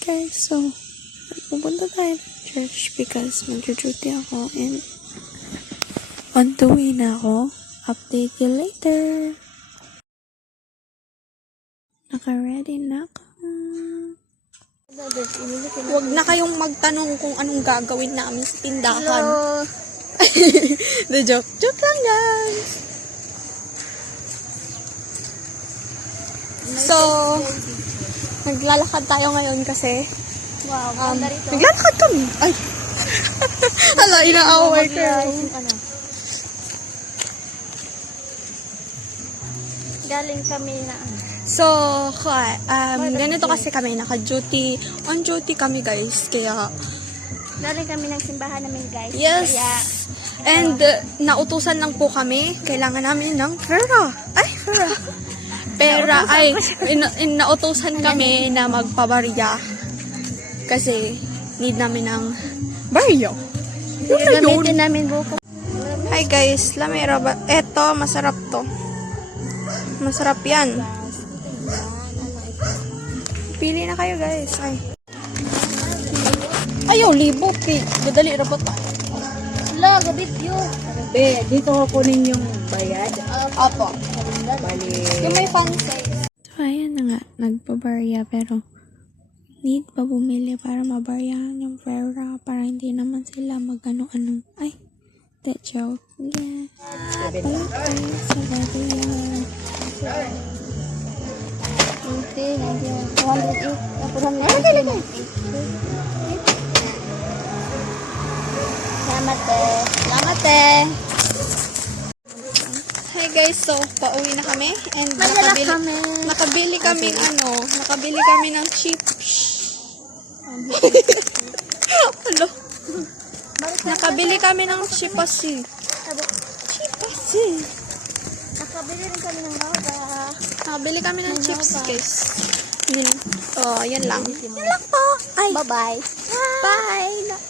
guys, so pupunta tayo ng church because mag-duty ako and on the way na ako. Update you later. Naka-ready na ako. Huwag na kayong magtanong kung anong gagawin namin sa tindahan. Hello. The joke. Joke lang, guys. So, naglalakad tayo ngayon kasi Wow, ganda rito. naglalakad kami. Ay. Hala, inaaway ko. Galing kami na So, ganito kasi kami, naka-duty, on duty kami guys, kaya, galing kami ng simbahan namin, guys. yes, Kaya, and nautusan lang po kami, kailangan namin ng pera, nautusan kami na magpabarya, kasi need namin ng baryo. gamitin namin bukas. Hi guys, lamera ba? Eto, masarap to. Masarap yan. Pili na kayo guys. Ay. Ayaw, libo. Madali rabot pa. Wala, gabit yun. Dito ko kunin yung bayad. Apo. Bali. Yung may fun size. So, ayan na nga. Nagpabarya pero need pa bumili para mabaryahan yung pera para hindi naman sila magano-ano. Ay, that joke. Yeah. Balik tayo sa barya. 20, 90, 208. Salamat eh. Hi guys, so pauwi na kami and nakabili kami ng chips. Hello. Nakabili kami ng chipasi. Nakabili rin kami ng baba. Nakabili kami ng chips, guys. Yun. Oh, yan lang. Yan lang po. Ay. Bye-bye. Bye.